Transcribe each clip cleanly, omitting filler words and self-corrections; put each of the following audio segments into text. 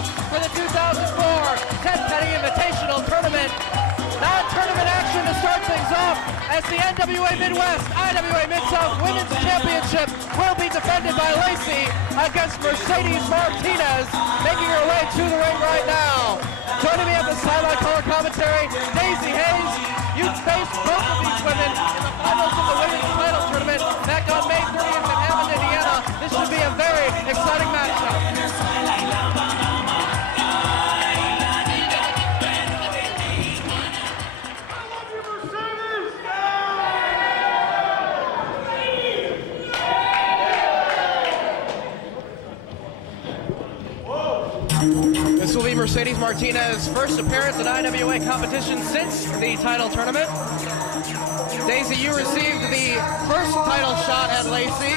now for the 2004 Ted Petty Invitational Tournament. Non-tournament action to start things off as the NWA Midwest, IWA Mid-South Women's Championship will be defended by LACEY against Mercedes Martinez, making her way to the ring right now. Joining me at the sideline color commentary, Daisy Hayes. You faced both of these women in the finals of the women's title tournament back on May 30th in Hammond, Indiana. This should be a very exciting matchup. This will be Mercedes Martinez's first appearance in IWA competition since the title tournament. Daisy, you received the first title shot at LACEY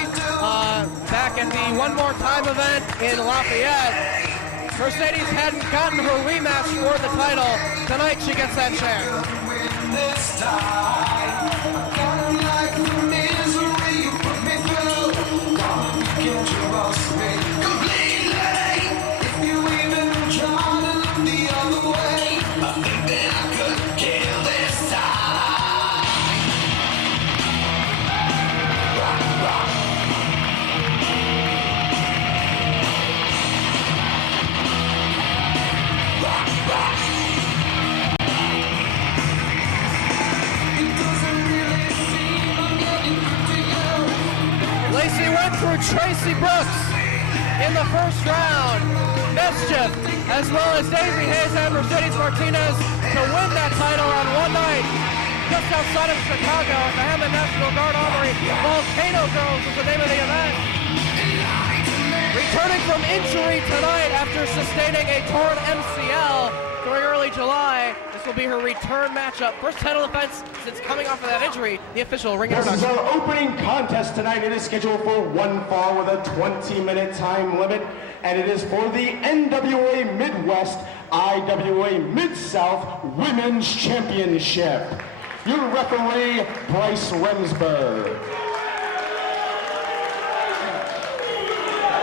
back at the One More Time event in Lafayette. Mercedes hadn't gotten her rematch for the title. Tonight she gets that chance. LACEY went through Tracy Brooks in the first round. Mischief, as well as Daisy Hayes and Mercedes Martinez to win that title on one night just outside of Chicago at the Hammond National Guard Armory. Volcano Girls is the name of the event. Returning from injury tonight after sustaining a torn MCL during early July, this will be her return matchup. First title defense since coming off of that injury. The official ring This introduction. is our opening contest tonight. It is scheduled for one fall with a 20-minute time limit, and it is for the NWA Midwest, IWA Mid-South Women's Championship. Your referee, Bryce Remsburg.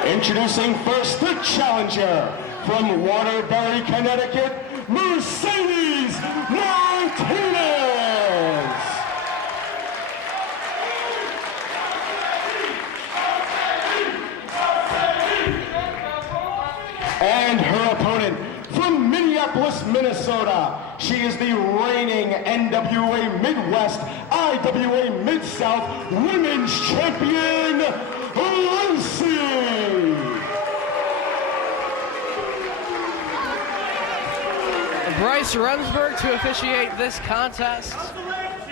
Introducing first the challenger from Waterbury, Connecticut, Mercedes Martinez. And her opponent from Minneapolis, Minnesota. She is the reigning NWA Midwest, IWA Mid-South Women's Champion, LACEY. Bryce Remsburg to officiate this contest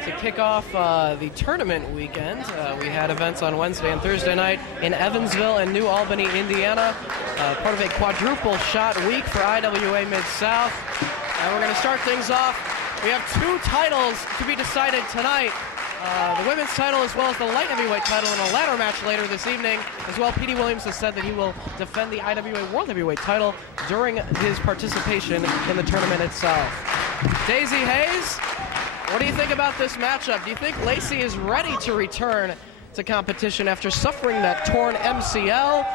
to kick off the tournament weekend. We had events on Wednesday and Thursday night in Evansville and New Albany, Indiana, part of a quadruple shot week for IWA Mid-South. And we're going to start things off. We have two titles to be decided tonight. The women's title as well as the light heavyweight title in a ladder match later this evening. As well, Petey Williams has said that he will defend the IWA World Heavyweight title during his participation in the tournament itself. Daisy Hayes, what do you think about this matchup? Do you think LACEY is ready to return to competition after suffering that torn MCL?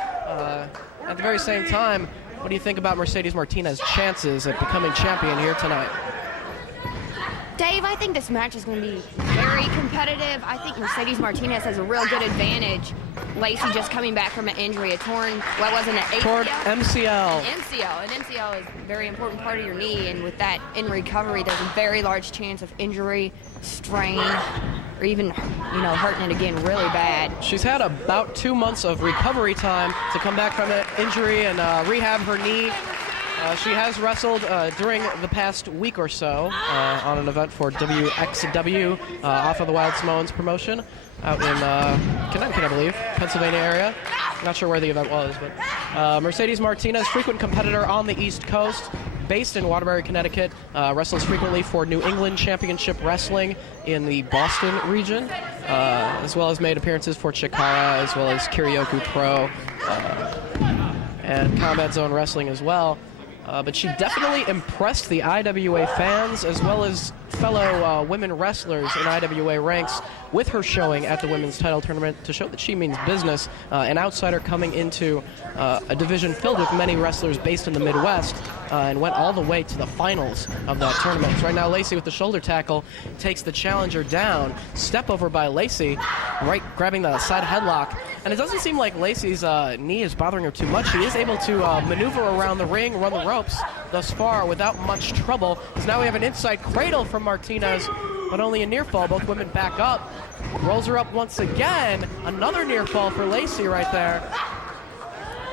At the very same time, what do you think about Mercedes Martinez's chances at becoming champion here tonight? Dave, I think this match is going to be very competitive. I think Mercedes Martinez has a real good advantage. LACEY just coming back from an injury, a torn, what was it, an ACL? Torn MCL. An MCL is a very important part of your knee, and with that in recovery, there's a very large chance of injury, strain, or even, hurting it again really bad. She's had about 2 months of recovery time to come back from an injury and rehab her knee. She has wrestled during the past week or so on an event for WXW off of the Wild Samoans promotion out in Connecticut, I believe, Pennsylvania area. Not sure where the event was, but Mercedes Martinez, frequent competitor on the East Coast, based in Waterbury, Connecticut, wrestles frequently for New England Championship Wrestling in the Boston region, as well as made appearances for Chikara, as well as Kiryoku Pro, and Combat Zone Wrestling as well. but she definitely impressed the IWA fans as well as fellow women wrestlers in IWA ranks with her showing at the women's title tournament to show that she means business. An outsider coming into a division filled with many wrestlers based in the Midwest and went all the way to the finals of that tournament. So right now LACEY with the shoulder tackle takes the challenger down. Step over by LACEY, right grabbing the side headlock. And it doesn't seem like LACEY's knee is bothering her too much. She is able to maneuver around the ring, run the ropes thus far without much trouble. Because now we have an inside cradle from Martinez, but only a near fall. Both women back up. Rolls her up once again. Another near fall for LACEY right there.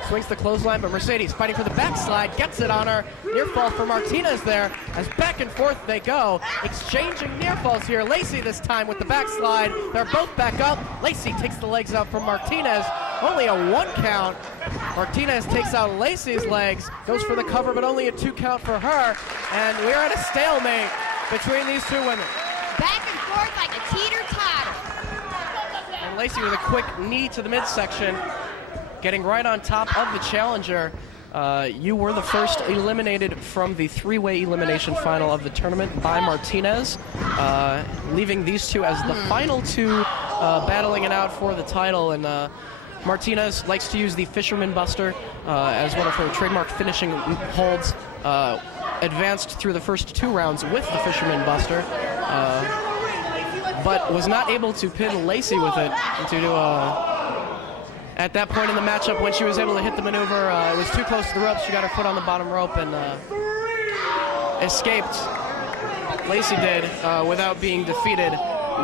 Swings the clothesline, but Mercedes fighting for the backslide, gets it on her. Near fall for Martinez there, as back and forth they go. Exchanging near falls here. LACEY this time with the backslide. They're both back up. LACEY takes the legs out from Martinez. Only a 1 count. Martinez takes out LACEY's legs, goes for the cover, but only a 2 count for her. And we're at a stalemate between these two women. Back and forth like a teeter-totter. And LACEY with a quick knee to the midsection, getting right on top of the challenger. You were the first eliminated from the 3-way elimination final of the tournament by Martinez, leaving these two as the final two battling it out for the title. And Martinez likes to use the Fisherman Buster as one of her trademark finishing holds. Advanced through the first 2 rounds with the Fisherman Buster, but was not able to pin LACEY with it due to at that point in the matchup when she was able to hit the maneuver. It was too close to the ropes. She got her foot on the bottom rope and escaped. LACEY did without being defeated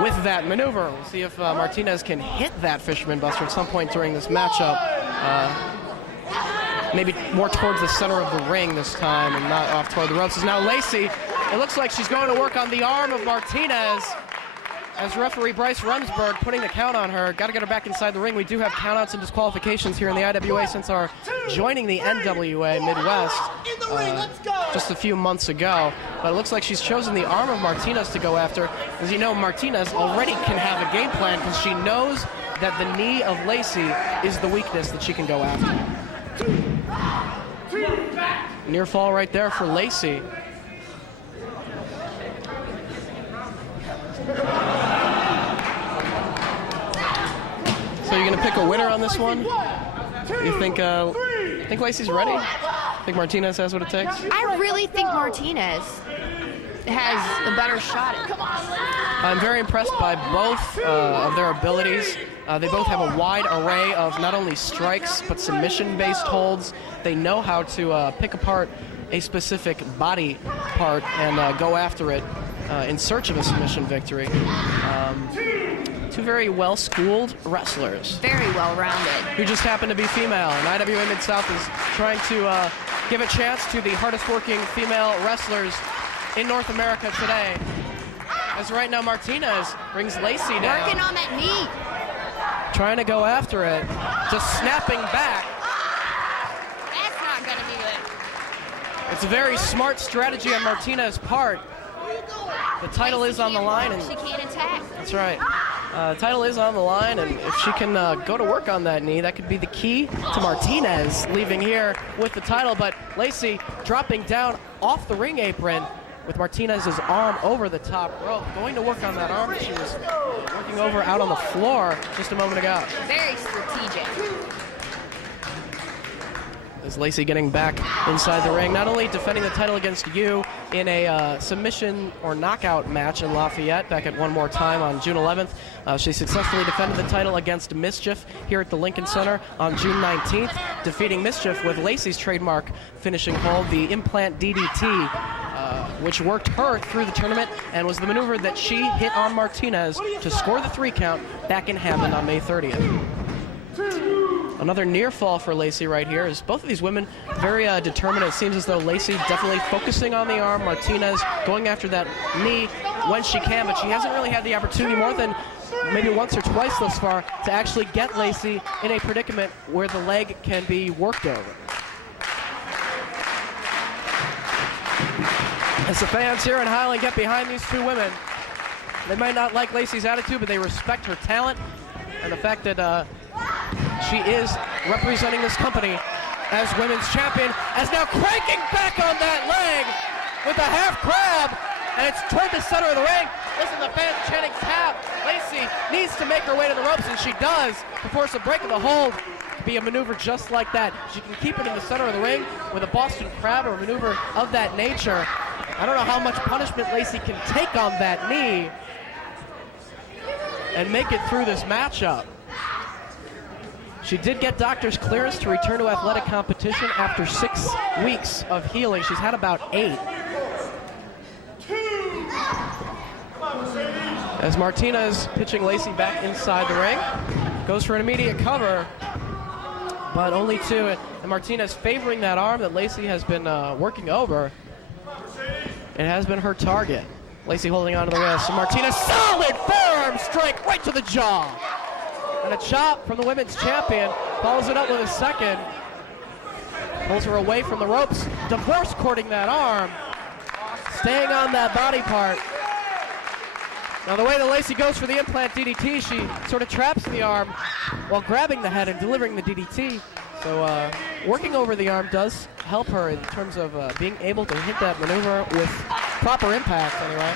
with that maneuver. We'll see if Martinez can hit that Fisherman Buster at some point during this matchup. Maybe more towards the center of the ring this time and not off toward the ropes. As now LACEY, it looks like she's going to work on the arm of Martinez as referee Bryce Remsburg putting the count on her. Got to get her back inside the ring. We do have countouts and disqualifications here in the IWA since our joining the NWA Midwest just a few months ago. But it looks like she's chosen the arm of Martinez to go after. As you know, Martinez already can have a game plan because she knows that the knee of LACEY is the weakness that she can go after. Near fall right there for LACEY. So you're gonna pick a winner on this one? You think LACEY's ready? Think Martinez has what it takes? I really think Martinez has a better shot at it. I'm very impressed by both of their abilities. They both have a wide array of not only strikes, but submission-based holds. They know how to pick apart a specific body part and go after it in search of a submission victory. Two very well-schooled wrestlers. Very well-rounded. Who just happen to be female. And IWA-MIDSOUTH is trying to give a chance to the hardest-working female wrestlers in North America today. As right now Martinez brings LACEY down. Working on that knee. Trying to go after it, just snapping back. That's not going to be good. It's a very smart strategy on Martinez's part. The title is on the line. And she can't attack. That's right. The title is on the line, and if she can go to work on that knee, that could be the key to Martinez leaving here with the title. But LACEY dropping down off the ring apron with Martinez's arm over the top rope, going to work on that arm that she was working over out on the floor just a moment ago. Very strategic. As LACEY getting back inside the ring, not only defending the title against you in a submission or knockout match in Lafayette back at One More Time on June 11th, she successfully defended the title against Mischief here at the Lincoln Center on June 19th, defeating Mischief with LACEY's trademark finishing hold, the implant DDT, which worked her through the tournament and was the maneuver that she hit on Martinez to score the 3 count back in Hammond on May 30th. Another near fall for LACEY right here, as both of these women very determined. It seems as though LACEY definitely focusing on the arm, Martinez going after that knee when she can, but she hasn't really had the opportunity more than maybe once or twice thus far to actually get LACEY in a predicament where the leg can be worked over. As the fans here in Highland get behind these two women, they might not like LACEY's attitude, but they respect her talent and the fact that she is representing this company as women's champion, as now cranking back on that leg with a half crab, and it's toward the center of the ring. Listen to the fans chanting tap. LACEY needs to make her way to the ropes, and she does to force a break of the hold. Be a maneuver just like that. She can keep it in the center of the ring with a Boston Crab or a maneuver of that nature. I don't know how much punishment LACEY can take on that knee and make it through this matchup. She did get doctor's clearance to return to athletic competition after 6 weeks of healing. She's had about 8. As Martinez pitching LACEY back inside the ring, goes for an immediate cover, but only 2. And Martinez favoring that arm that LACEY has been working over. It has been her target. LACEY holding onto the wrist. And Martinez, solid forearm strike right to the jaw. And a chop from the women's champion. Follows it up with a second. Pulls her away from the ropes. Divorce courting that arm. Staying on that body part. Now the way that LACEY goes for the implant DDT, she sort of traps the arm while grabbing the head and delivering the DDT. So working over the arm does help her in terms of being able to hit that maneuver with proper impact anyway.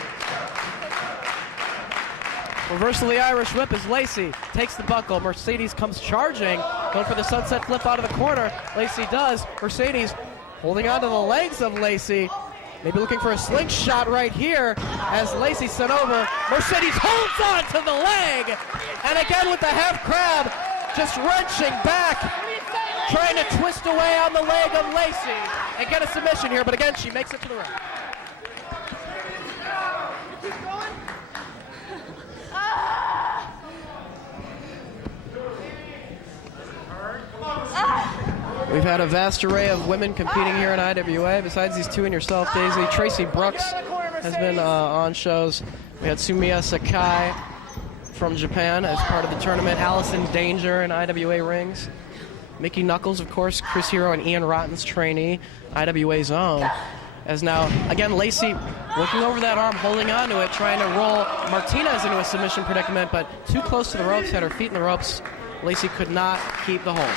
Reversal of the Irish whip as LACEY takes the buckle. Mercedes comes charging, going for the sunset flip out of the corner. LACEY does. Mercedes holding onto the legs of LACEY. Maybe looking for a slingshot right here as LACEY sent over. Mercedes holds on to the leg. And again with the half crab, just wrenching back, trying to twist away on the leg of LACEY and get a submission here. But again, she makes it to the ring. We've had a vast array of women competing here in IWA. Besides these 2 and yourself, Daisy, Tracy Brooks has been on shows. We had Sumiya Sakai from Japan as part of the tournament. Allison Danger in IWA rings. Mickey Knuckles, of course, Chris Hero and Ian Rotten's trainee, IWA's own. As now, again, LACEY working over that arm, holding onto it, trying to roll Martinez into a submission predicament, but too close to the ropes, had her feet in the ropes. LACEY could not keep the hold.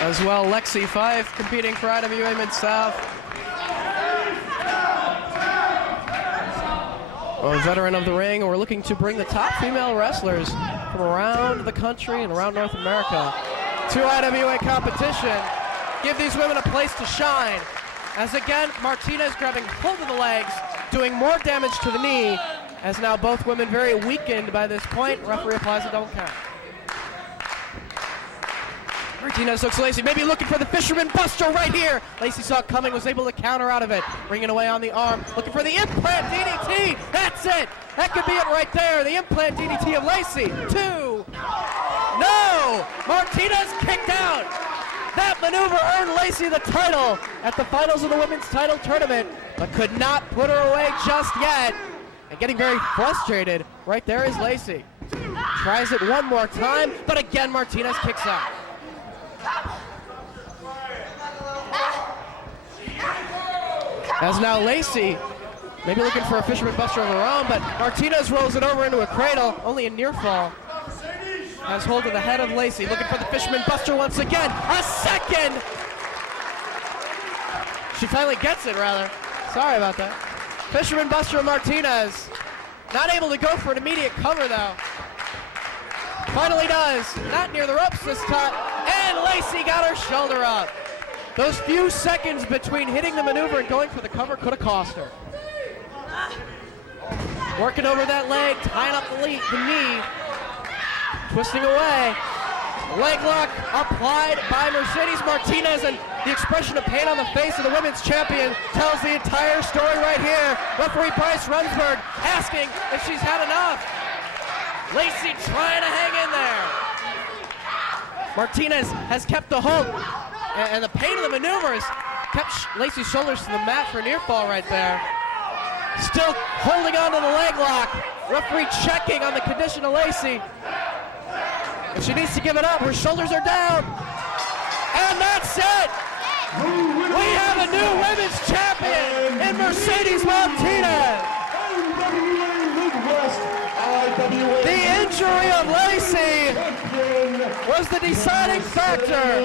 As well, Lexi Fife competing for IWA Mid-South. A veteran of the ring, and we're looking to bring the top female wrestlers from around the country and around North America to IWA competition. Give these women a place to shine. As again, Martinez grabbing hold of the legs, doing more damage to the knee, as now both women very weakened by this point. Referee applies a double count. Martinez looks LACEY, maybe looking for the Fisherman Buster right here. LACEY saw it coming, was able to counter out of it. Bringing away on the arm, looking for the implant DDT. That's it. That could be it right there. The implant DDT of LACEY. 2. No! Martinez kicked out. That maneuver earned LACEY the title at the finals of the women's title tournament, but could not put her away just yet. And getting very frustrated right there is LACEY. Tries it one more time, but again Martinez kicks out. As now LACEY maybe looking for a Fisherman Buster of her own, but Martinez rolls it over into a cradle, only a near fall. Has hold of the head of LACEY, looking for the Fisherman Buster once again. A second! She finally gets it, rather. Sorry about that. Fisherman Buster of Martinez. Not able to go for an immediate cover, though. Finally does. Not near the ropes this time. And LACEY got her shoulder up. Those few seconds between hitting the maneuver and going for the cover could have cost her. Working over that leg, tying up the knee. Twisting away. Leg lock applied by Mercedes Martinez, and the expression of pain on the face of the women's champion tells the entire story right here. Referee Bryce Runsberg asking if she's had enough. LACEY trying to hang in there. Martinez has kept the hold, and the pain of the maneuver has kept LACEY's shoulders to the mat for a near fall right there. Still holding on to the leg lock. Referee checking on the condition of LACEY. If she needs to give it up, her shoulders are down. And that's it. We have a new women's champion in Mercedes Martinez. The injury of Lacey was the deciding factor.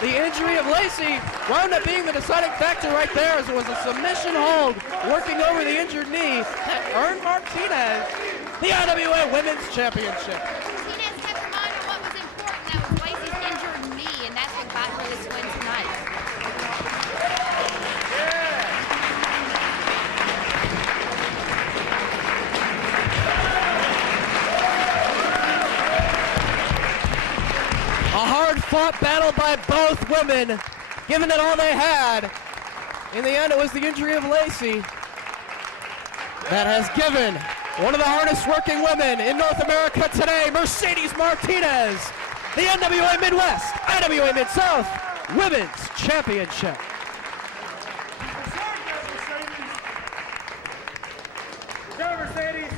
The injury of Lacey wound up being the deciding factor right there, as it was a submission hold working over the injured knee that earned Martinez the IWA Women's Championship. Martinez kept her mind on what was important. That was Lacey's injured knee, and that's what got her this win tonight. A hard-fought battle by both women, giving it all they had. In the end, it was the injury of Lacey that has given one of the hardest-working women in North America today, Mercedes Martinez, the NWA Midwest, IWA Mid-South Women's Championship. Go, Mercedes!